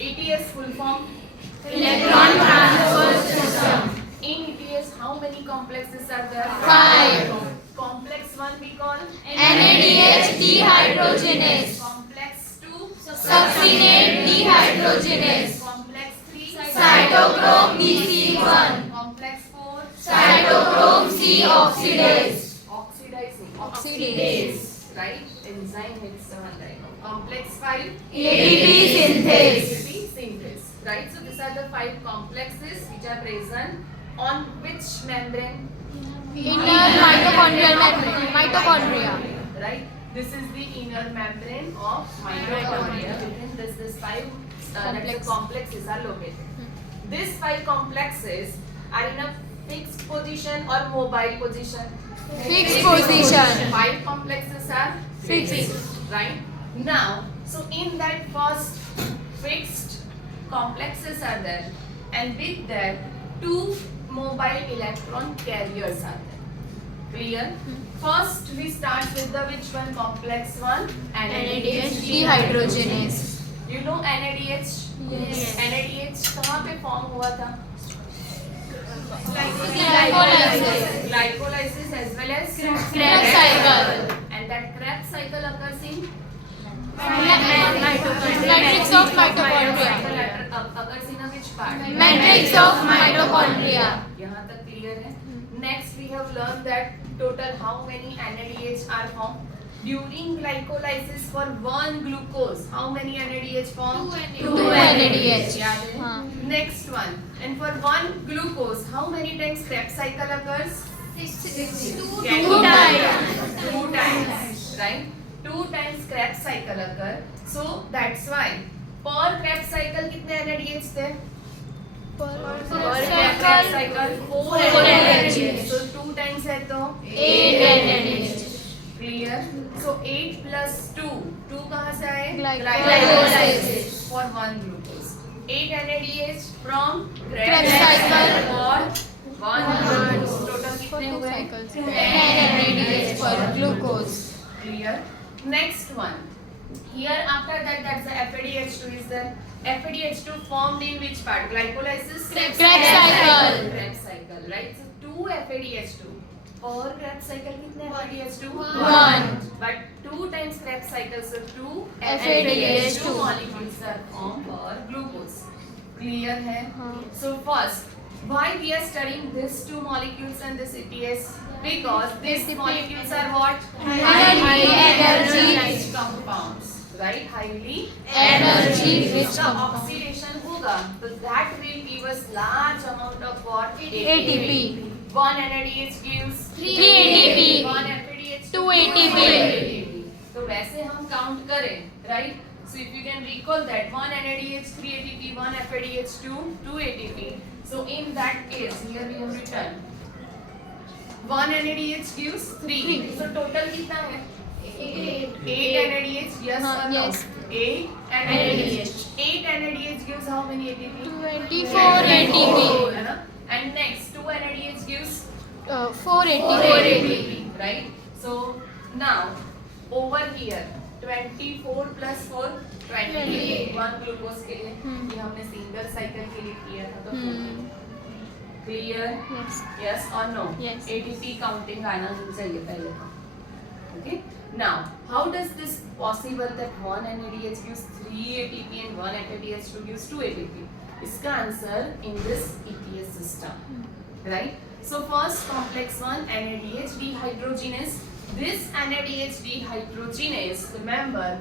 ETS full form? Electron transport system. In ETS, how many complexes are there? 5. Complex 1 we call? NADH dehydrogenase. Complex 2? Succinate dehydrogenase. Complex 3? Cytochrome BC1. Complex 4? Cytochrome C oxidase. Oxidase. Right? Enzyme hexavalent. Complex 5? ATP synthase. ATP synthase. Right? So these are the 5 complexes which are present on which membrane? Inner mitochondrial membrane. Mitochondria. Right? This is the inner membrane of mitochondria. Within this 5 complexes are located. These 5 complexes are in a fixed position or mobile position? Fixed position. 5 complexes are Fixed. Right? Now, so in that first fixed complexes are there, and with that 2 mobile electron carriers are there. Clear? First we start with the which one? Complex 1? NADH dehydrogenase. You know NADH? Yes. NADH कहाँ पे form हुआ था? Glycolysis. Glycolysis as well as Krebs cycle. And that Krebs cycle occurs in Matrix of mitochondria. occurs in a which part? Matrix of mitochondria. यहाँ तक clear है? Next we have learned that total how many NADH are formed during glycolysis for 1 glucose. How many NADH formed? 2 NADH. याद है? हाँ. Next one. And for 1 glucose, how many times Krebs cycle occurs? 2 times. 2 times. Right? 2 times Krebs cycle occur. So that's why per Krebs cycle कितने NADH थे? Krebs cycle 4 NADH. So 2 times है तो 8 NADH. Clear? So 8 plus 2. 2 कहाँ से आए? Glycolysis. For 1 glucose. 8 NADH from Krebs cycle. for 1 glucose. Total कितने हुए? 10 NADH for glucose. Clear? Next one. Here after that, that's the FADH2 is there. FADH2 formed in which part? Glycolysis? Krebs cycle. Krebs cycle, right? So 2 FADH2. और Krebs cycle कितने FADH2? 1. But 2 times Krebs cycle, so 2 FADH2 molecules are formed for glucose. Clear है? हाँ. So first, why we are studying these 2 molecules and this ETS? Because these molecules are what? Highly energy rich compounds, right? Highly energy rich the compound. oxidation होगा, so that will give us large amount of what? ATP. 1 NADH gives 3 ATP. 1 FADH 2 ATP. तो वैसे हम count करें, right? So if you can recall that 1 NADH 3 ATP, 1 FADH 2 ATP. So in that case, here we have written 1 NADH gives 3. So total कितना है? 8 NADH, yes हाँ, or no? yes. 8 NADH. 8 NADH gives how many ATP? 24 ATP. है ना? And next 2 NADH gives 4 4 ATP. ATP, right? So now over here 24 plus 4 28. 1 glucose के लिए ये हमने single cycle के लिए किया था तो 14. Clear? Yes. Yes or no? Yes. ATP counting आना चाहिए पहले. Okay. Now, how does this possible that 1 NADH gives 3 ATP and 1 FADH2 gives 2 ATP? इसका answer in this ETS system, right? So first complex 1 NADH dehydrogenase. This NADH dehydrogenase, remember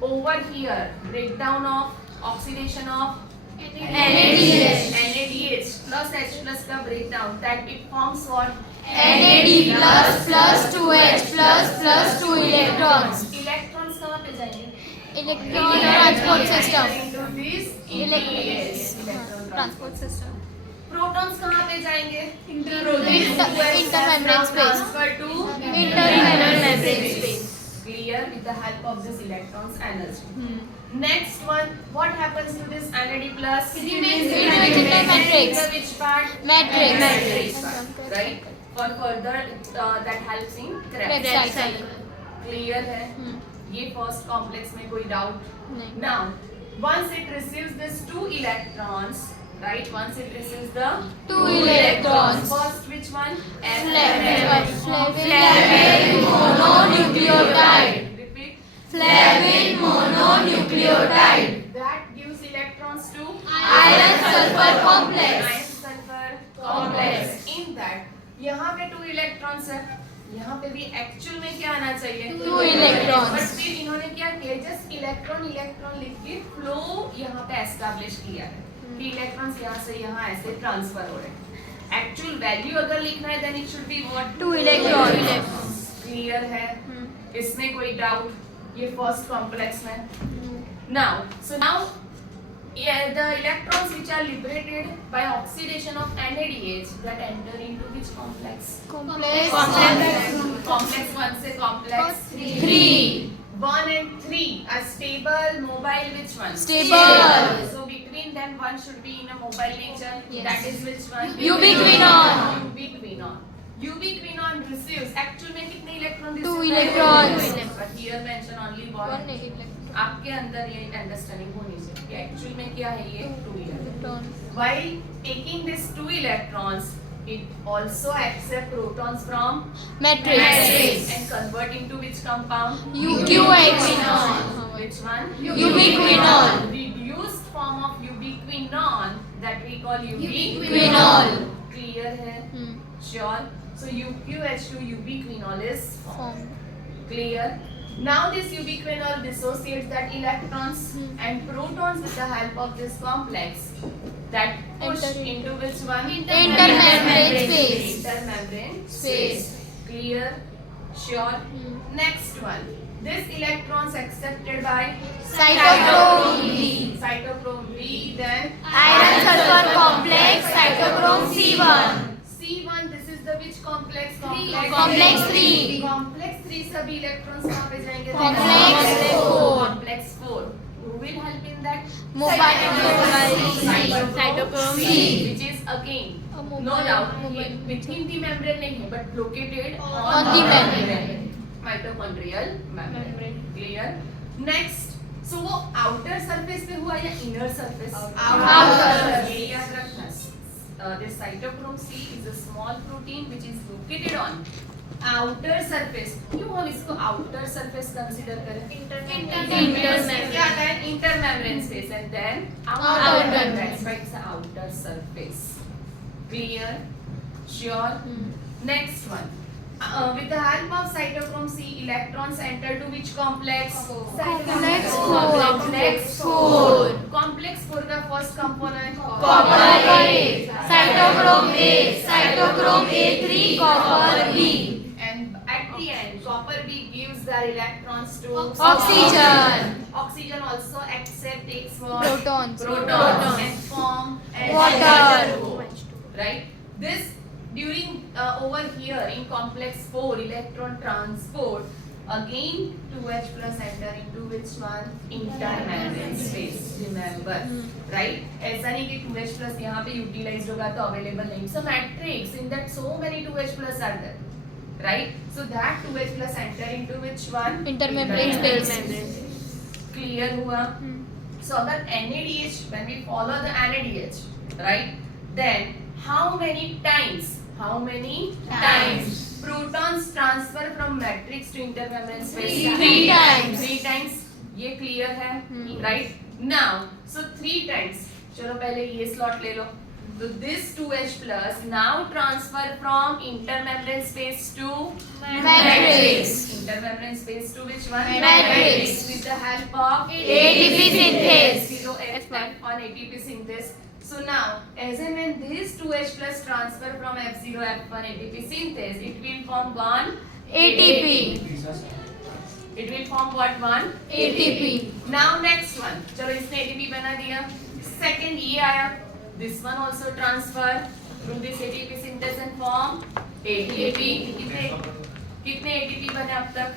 over here breakdown of oxidation of NADH plus H plus का breakdown that it forms what? NAD plus 2H plus 2 electrons. Electrons कहाँ पे जाएंगे? Electron transport system. Into this Electrons. electron Transport system. Protons कहाँ पे जाएंगे? Intermembrane space. Transfer to Intermembrane space. Clear with the help of this electrons energy. Next one, what happens to this NAD plus? Remains in the matrix. In the which part? Matrix. Matrix part, right? For further that helps in Krebs Krebs cycle. Clear है? ये first complex में कोई doubt? नहीं. Now once it receives this 2 electrons, right? Once it receives the 2 electrons. First, which one? Flavin mononucleotide. Repeat. Flavin mononucleotide. That gives electrons to Iron sulfur complex. iron sulfur complex. In that, यहाँ पे 2 electrons है, यहाँ पे भी actual में क्या आना चाहिए? 2 electrons. बट फिर इन्होंने क्या किया? जस्ट इलेक्ट्रॉन लिख के फ्लो यहाँ पे एस्टैब्लिश किया है कि इलेक्ट्रॉन्स यहाँ से यहाँ ऐसे ट्रांसफर हो रहे हैं। एक्चुअल वैल्यू अगर लिखना है then it should be what? 2 electrons. Clear है? इसमें कोई डाउट? ये फर्स्ट कॉम्प्लेक्स में now the electrons which are liberated by oxidation of NADH that enter into which complex? Complex. Complex 1 से complex 3. 1 and 3 are stable, mobile, which one? Stable. So between them one should be in a mobile nature. Yes. That is which one? Ubiquinone. Ubiquinone. Ubiquinone receives actual में कितने electron? 2 electrons. But here mention only 1. आपके अंदर ये understanding होनी चाहिए कि actual में क्या है ये 2 electron. While taking these 2 electrons, it also accept protons from Matrix. and convert into which compound? Ubiquinone. Which one? Ubiquinone. Reduced form of ubiquinone that we call Ubiquinol. Clear है? Sure. So UQH2 ubiquinol is formed. Clear? Now this ubiquinol dissociates that electrons and protons with the help of this complex that push Enter into which one? Intermembrane space. Intermembrane Space. Clear? Sure? Next one. This electrons accepted by Cytochrome B. cytochrome B, then Iron sulfur complex. Cytochrome C1. C1. This is the which complex? Complex 3. Complex 3 सभी electrons कहाँ पे जाएंगे? Complex 4. Complex 4. Who will help in that? Cytochrome C. Which is again no doubt within the membrane नहीं है but located On the membrane. Mitochondrial membrane. Clear? Next. So वो outer surface पे हुआ या inner surface? Outer. ये याद रखना. This cytochrome C is a small protein which is located on outer surface. क्यों हम इसको outer surface consider करें? Intermembrane. क्या आता है? Intermembrane space and then Outer. That's why it's a outer surface. Clear? Sure? Next one. With the help of cytochrome C, electrons enter to which complex? Complex 4. Complex 4. Complex 4 का first component Copper A. Cytochrome A. Cytochrome A3. Copper B. And at the end, copper B gives their electrons to Oxygen. Oxygen also takes what? Protons. Protons and form Water. Right? This during over here in complex 4 electron transport again 2H plus enter into which one? Intermembrane space. Remember, right? ऐसा नहीं कि 2H plus यहाँ पे utilized होगा तो available नहीं. So matrix in that so many 2H plus are there, right? So that 2H plus enter into which one? Intermembrane space. Clear हुआ? So अगर NADH, when we follow the NADH, right? Then how many times protons transfer from matrix to intermembrane space? 3 times. 3 times. ये clear है? Right? Now, so 3 times. चलो पहले ये slot ले लो. So this 2H plus now transfer from intermembrane space to Matrix. Intermembrane space to which one? Matrix. With the help of ATP synthase. F0 on ATP synthase. So now, as and when this 2H plus transfer from F0 F1 ATP synthase, it will form one ATP. It will form what one? ATP. Now next one. चलो इसने ATP बना दिया. Second ये आया. This one also transfer through this ATP synthase and form ATP. कितने ATP बने अब तक?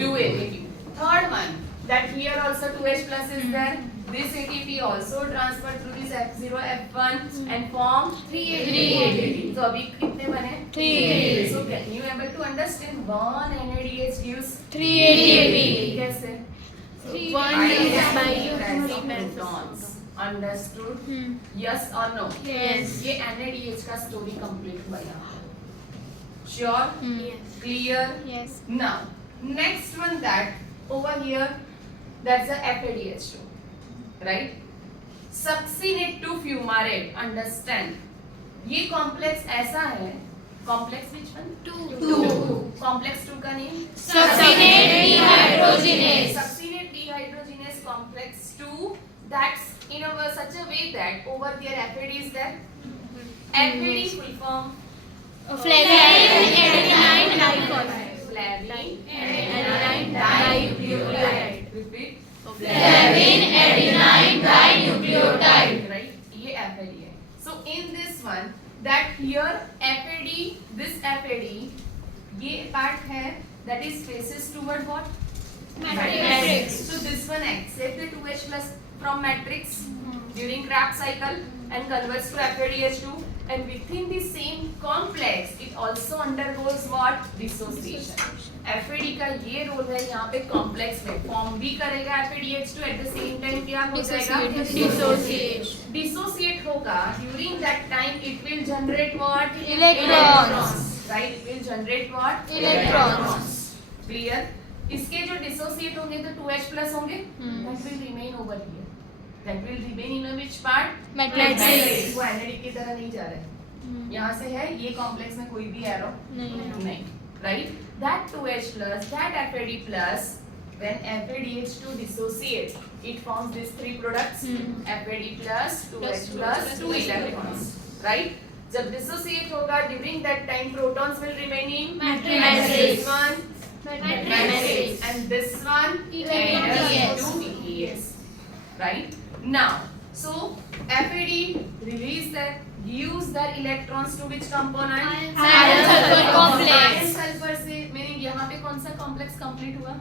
2 ATP. Third one. That here also 2H plus is there. This ATP also transfer through this F0 F1 and form 3 ATP. So अभी कितने बने? 3. So can you able to understand one NADH gives 3 ATP. कैसे? One is by three protons. Understood? Yes or no? Yes. ये NaDH का story complete हुआ यहाँ पे. Sure? Clear? Yes. Now, next one that over here, that's the FADH2, right? Succinate to fumarate. Understand? ये complex ऐसा है. Complex which one? Two. Complex 2 का name? Succinate dehydrogenase. Succinate dehydrogenase complex 2. That's in such a way that over there FAD is there. FAD full form. Flavin adenine diphosphate. Flavin Adenine dinucleotide. Repeat. Flavin adenine dinucleotide. Right? ये FAD है. So in this one, that here FAD, this FAD, ये part है that is faces toward what? Matrix. So this one accept the 2H plus from matrix during Krebs cycle and converts to FADH2, and within the same complex it also undergoes what? Dissociation. FAD का ये role है यहाँ पे complex में form भी करेगा FADH2 at the same time क्या हो जाएगा? डिसोसिएट होगा. During that time it will generate what? Electrons. Right, it will generate what? Electrons. Clear? इसके जो डिसोसिएट होंगे तो 2H प्लस होंगे. That will remain over here. That will remain in which part? Matrix. वो analytic की तरह नहीं जा रहा है. यहाँ से है ये कॉम्प्लेक्स में कोई भी एरो नहीं. Right? That 2H plus, that FAD plus, when FADH2 dissociates, it forms these three products. FAD plus, 2H plus, 2 electrons. Right? जब dissociate होगा, during that time protons will remain in Matrix. This one, Matrix. and this one, ES. to ES. Right? Now, so FAD release that, gives their electrons to which component? Iron sulfur complex. Iron sulfur से meaning यहाँ पे कौन सा complex complete हुआ?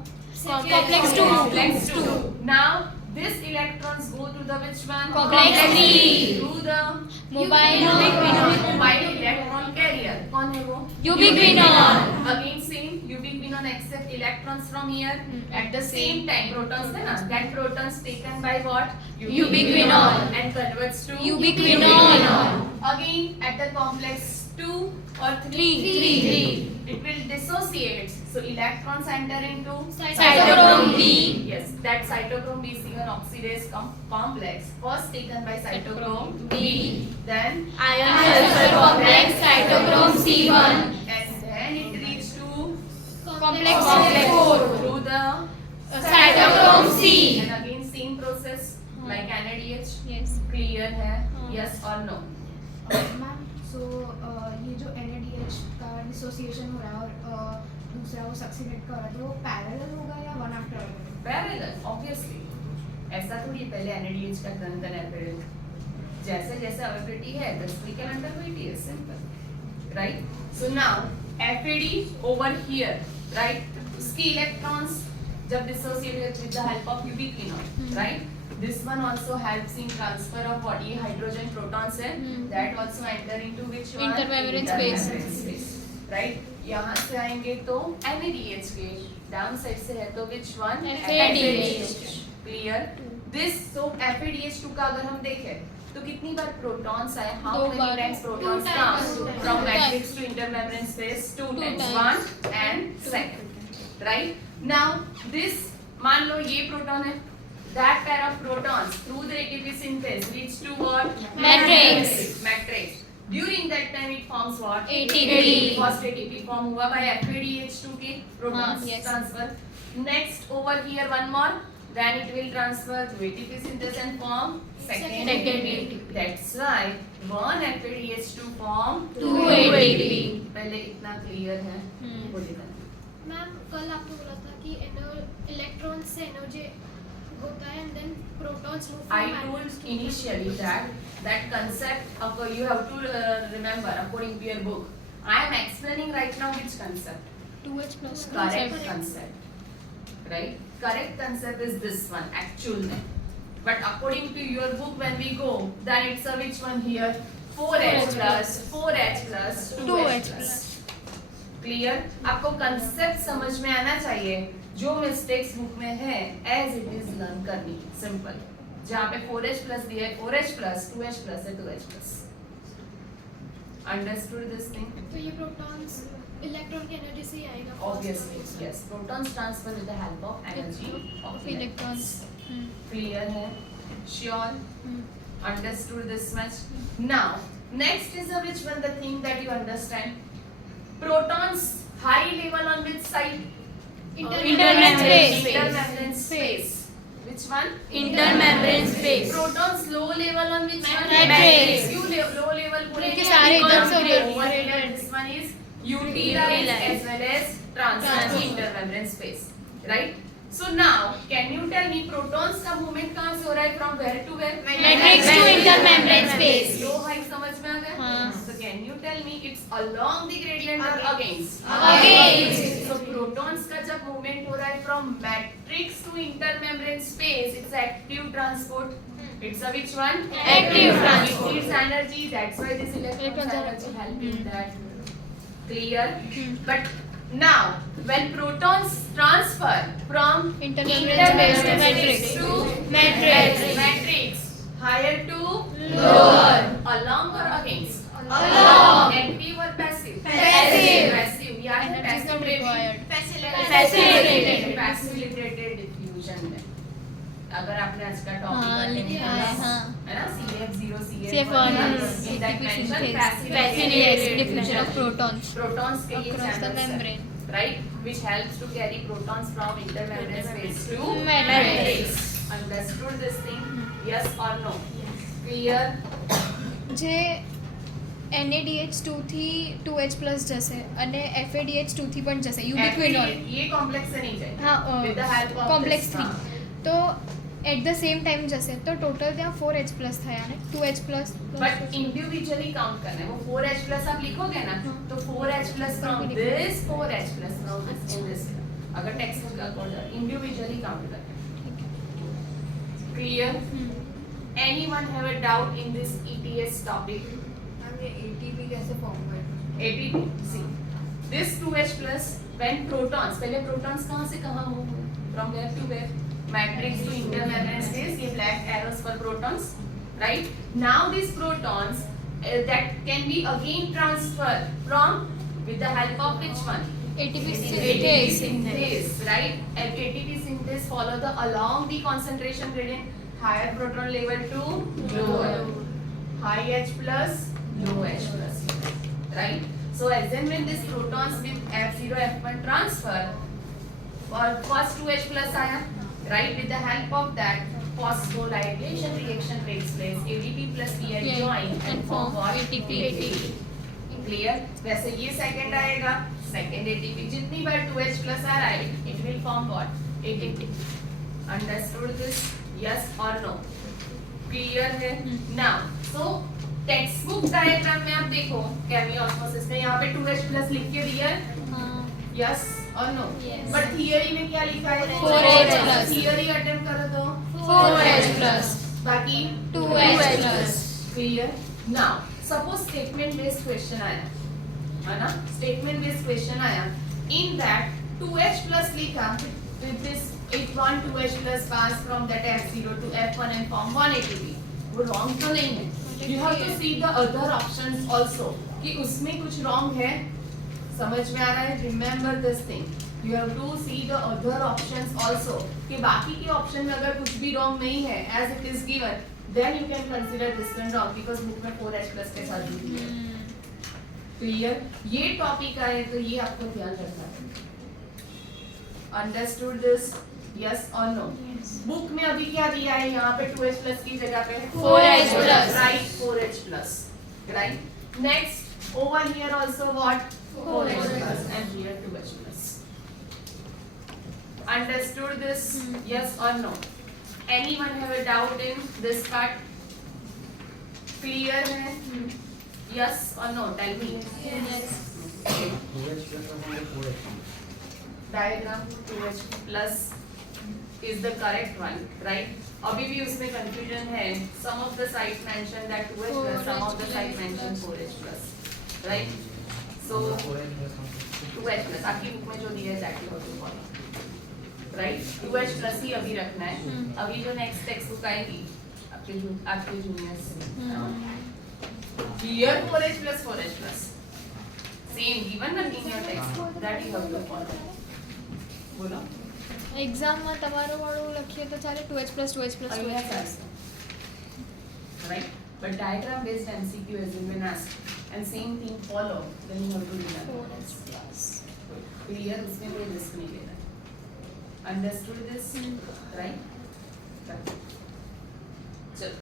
Complex 2. Complex 2. Now these electrons go to the which one? Complex 3. To the Ubiquinol. mobile electron carrier. कौन है वो? Ubiquinol. Again same ubiquinol accept electrons from here. At the same time protons थे ना? That protons taken by what? Ubiquinol. And converts to Ubiquinol. Again at the complex 2 or 3. 3. It will dissociate. So electrons enter into Cytochrome B. Yes, that cytochrome B is an oxidase complex. First taken by cytochrome B. then Iron sulfur complex cytochrome C1. and then it reaches to Complex 4. through the Cytochrome C. and again same process like NADH. Yes. Clear है? Yes or no? Ma'am so ये जो NADH का dissociation हो रहा है और दूसरा वो सक्सीनेट कर रहा है तो वो पैरेलल होगा या one after other? Parallel, obviously. ऐसा थोड़ी है पहले NADH का turn then FAD. जैसे जैसे availability है thus we can undergo it is simple. Right? So now FAD over here, right? उसकी electrons जब dissociate with the help of ubiquinol, right? This one also helps in transfer of what? ये hydrogen protons है. That also enter into which one? Intermembrane space. Right? यहाँ से आएंगे तो NADH के down side से है तो which one? FADH. Clear? This so FADH2 का अगर हम देखें तो कितनी बार protons आए? How दो many bar. times protons Two come times. from Two matrix to intermembrane space? Two times. times. One and second. Right? Now this मान लो ये proton है. That pair of protons through the ATP synthase reach to what? Matrix. Matrix. During that time it forms what? ATP. First ATP form हुआ by FADH2 के protons yes. transfer. Next over here one more. Then it will transfer through ATP synthase and form second ATP. That's why one FADH2 form 2 ATP. पहले इतना clear है. बोलिए ma'am कल आपने बोला था कि इलेक्ट्रॉन से एनर्जी होता है and then protons move I told initially that concept you have to remember according to your book. I am explaining right now which concept. 2H plus. Correct concept. Right? Correct concept is this one actual में. But according to your book when we go then it's a which one here? 4H plus 2H plus. Clear? आपको concept समझ में आना चाहिए. जो mistakes book में है as it is learn करनी, सिंपल। जहाँ पे 4H प्लस दिया है 4H प्लस, 2H प्लस है 2H plus. Understood this thing? तो ये प्रोटॉन्स इलेक्ट्रॉन की एनर्जी से ही आएगा। Obviously, yes. Protons transfer with the help of energy of electrons. Clear है? Sure? Understood this much? Now, next is which one the thing that you understand? Protons high level on which side? Intermembrane space. Intermembrane space. Which one? Intermembrane space. Protons low level on which one? Matrix. क्यों low level बोले? क्योंकि सारे इधर से उधर Over here, this one is utilized as well as transfer intermembrane space, right? So now, can you tell me protons का movement कहाँ से हो रहा है? From where to where? Matrix to intermembrane space. Low high समझ में आ गया? हाँ. So can you tell me it's along the gradient or against? Against. So protons का जब movement हो रहा है from matrix to intermembrane space, it's active transport. It's a which one? Active transport. It needs energy. That's why this electrons energy help in that. Clear? But now, when protons transfer from Intermembrane space to matrix. matrix, higher to Lower. along or against? Along. Active or passive? Passive. Passive. We are in Energy is passive not required. Facilitated. Facilitated diffusion में अगर आपने आज का topic हाँ, लिखा है, हाँ. है ना CF0 CF1 in that mention Yes, diffusion of protons protons के ये across the channels हैं, membrane. right, which helps to carry protons from intermembrane space to Matrix. Understood this thing? Yes or no? Clear? જે NaDH2 થી 2H plus જશે અને FADH2 થી પણ જશે યુબિક્વિનોલ ये कॉम्प्लेक्स से नहीं जाए હા with the help of complex this, 3 हाँ. તો એટ ધ સેમ ટાઈમ જશે તો ટોટલ ત્યાં 4H પ્લસ થયા ને 2H plus but individually count करना है वो 4H प्लस आप लिखोगे ना हाँ. तो 4H plus from this 4H plus from this in this अगर टेक्स्ट बुक का अकॉर्डिंग इंडिविजुअली काउंट करना है clear anyone have a doubt in this ETS topic ATP कैसे फॉर्म हुआ? ATP see this 2H plus when protons पहले protons कहाँ से कहाँ मूव हुए from where to where matrix to intermembrane space ये black arrows for protons right now these protons that can be again transferred from with the help of which one ATP ATP synthase right and ATP synthase follow the along the concentration gradient higher proton level to lower high H plus low H plus right so as and when this protons with F0 F1 transfer or first 2H plus आया right with the help of that phosphorylation reaction takes place ADP plus PI join and form what ATP. clear वैसे ये second आएगा second ATP जितनी बार 2H plus आ रहा है it will form what ATP understood this yes or no clear है now so text book diagram में आप देखो केमी ऑस्मोसिस में यहाँ पे 2H प्लस लिख के दिया है यस और नो Yes. बट थियरी में क्या लिखा है 4H plus. थियरी अटेम्प्ट करो तो 4H plus. बाकी 2H plus. Clear now suppose statement based question आया है ना स्टेटमेंट बेस्ड क्वेश्चन आया इन दैट 2H प्लस लिखा with this it want 2H plus pass from that F0 to F1 and form 1 ATP वो wrong तो नहीं है you have to see the other options also कि उसमें कुछ wrong है समझ में आ रहा है remember this thing you have to see the other options also कि बाकी के ऑप्शन में अगर कुछ भी wrong नहीं है as it is given then you can consider this one wrong because book में 4H plus के साथ दी है clear ये टॉपिक आए तो ये आपको ध्यान रखना है understood this yes or no book में अभी क्या दिया है यहाँ पे 2H plus की जगह पे 4H plus. right 4H plus right next over here also what 4H plus and here 2H plus understood this yes or no anyone have a doubt in this part clear है yes or no tell me diagram 2H plus is the correct one right अभी भी उसमें confusion है some of the site mention that 2H plus some of the site mention 4H plus right so 2H plus आपकी book में जो दिया है exactly what you follow right 2h plus ही अभी रखना है अभी जो नेक्स्ट टेक्स्ट बुक आएगी आपके juniors here 4h plus 4h plus same given in your text that you have to follow બોલો એક્ઝામમાં તમારું વાળું લખીએ તો ચાલે 2h plus 2h plus 2h અહીંયા plus ચાલશે right but diagram based MCQ has been asked and same thing follow then you have to do that 4h plus clear उसमें कोई रिस्क नहीं लेना understood this right चलो